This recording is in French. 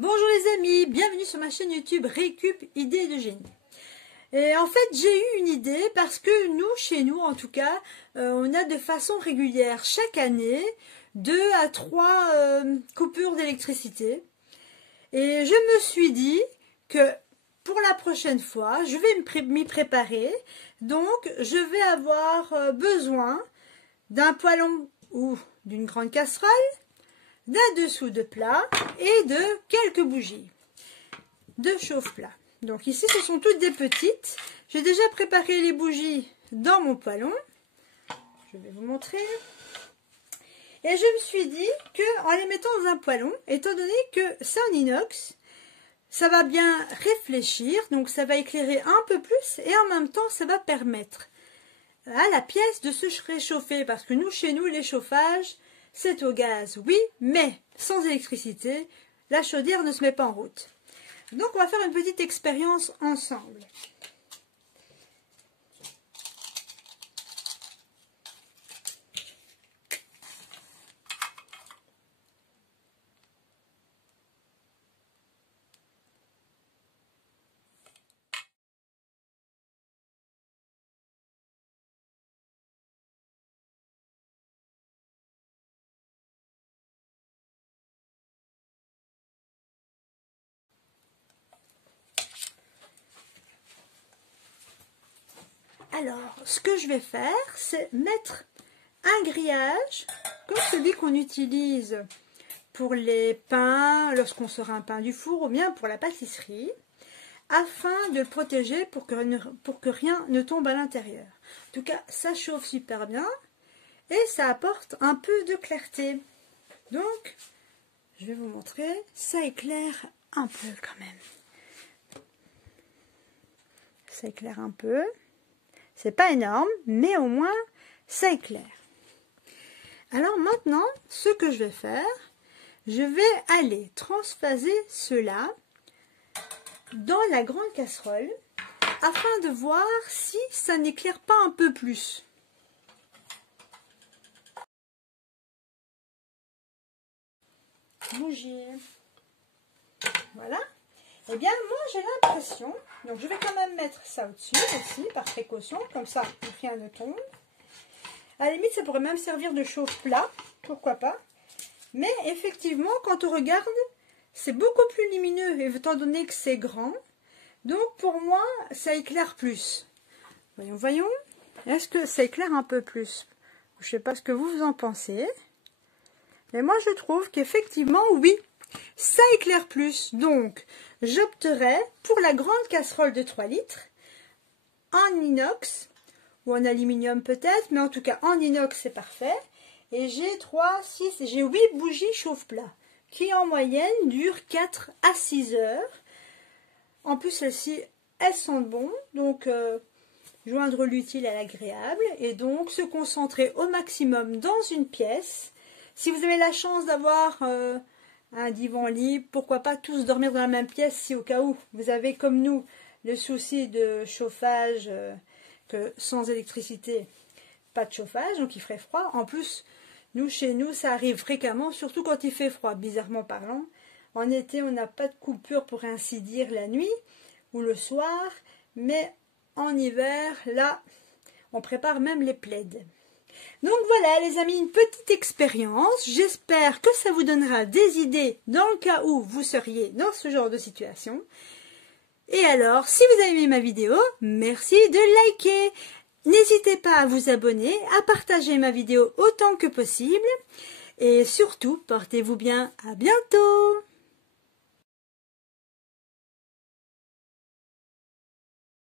Bonjour les amis, bienvenue sur ma chaîne YouTube Récup Idées de Génie. Et en fait, j'ai eu une idée parce que nous, chez nous en tout cas, on a de façon régulière chaque année 2 à 3 coupures d'électricité. Et je me suis dit que pour la prochaine fois, je vais m'y préparer. Donc, je vais avoir besoin d'un poêlon ou d'une grande casserole, d'un dessous de plat et de quelques bougies de chauffe-plat. Donc ici, ce sont toutes des petites. J'ai déjà préparé les bougies dans mon poêlon. Je vais vous montrer. Et je me suis dit qu'en les mettant dans un poêlon, étant donné que c'est en inox, ça va bien réfléchir, donc ça va éclairer un peu plus et en même temps, ça va permettre à la pièce de se réchauffer. Parce que nous, chez nous, les chauffages, c'est au gaz, oui, mais sans électricité, la chaudière ne se met pas en route. Donc, on va faire une petite expérience ensemble. Alors, ce que je vais faire, c'est mettre un grillage, comme celui qu'on utilise pour les pains, lorsqu'on sort un pain du four, ou bien pour la pâtisserie, afin de le protéger pour que rien ne tombe à l'intérieur. En tout cas, ça chauffe super bien et ça apporte un peu de clarté. Donc, je vais vous montrer, ça éclaire un peu quand même. Ça éclaire un peu. C'est pas énorme, mais au moins, ça éclaire. Alors maintenant, ce que je vais faire, je vais aller transphaser cela dans la grande casserole afin de voir si ça n'éclaire pas un peu plus. Bougie. Voilà. Eh bien, moi, j'ai l'impression, donc je vais quand même mettre ça au-dessus aussi, par précaution, comme ça, rien ne tombe. À la limite, ça pourrait même servir de chauffe-plat, pourquoi pas. Mais effectivement, quand on regarde, c'est beaucoup plus lumineux, étant donné que c'est grand. Donc, pour moi, ça éclaire plus. Voyons, voyons. Est-ce que ça éclaire un peu plus? Je ne sais pas ce que vous en pensez. Mais moi, je trouve qu'effectivement, oui, ça éclaire plus. Donc, j'opterai pour la grande casserole de 3 litres en inox ou en aluminium peut-être, mais en tout cas en inox c'est parfait. Et j'ai 8 bougies chauffe-plat qui en moyenne durent 4 à 6 heures. En plus, celles-ci, elles sentent bon, donc joindre l'utile à l'agréable et donc se concentrer au maximum dans une pièce. Si vous avez la chance d'avoir un divan libre, pourquoi pas tous dormir dans la même pièce si au cas où vous avez comme nous le souci de chauffage, que sans électricité, pas de chauffage, donc il ferait froid. En plus, nous chez nous, ça arrive fréquemment, surtout quand il fait froid, bizarrement parlant. En été, on n'a pas de coupure pour ainsi dire la nuit ou le soir, mais en hiver, là, on prépare même les plaids. Donc voilà les amis, une petite expérience. J'espère que ça vous donnera des idées dans le cas où vous seriez dans ce genre de situation. Et alors, si vous avez aimé ma vidéo, merci de liker. N'hésitez pas à vous abonner, à partager ma vidéo autant que possible. Et surtout, portez-vous bien. À bientôt.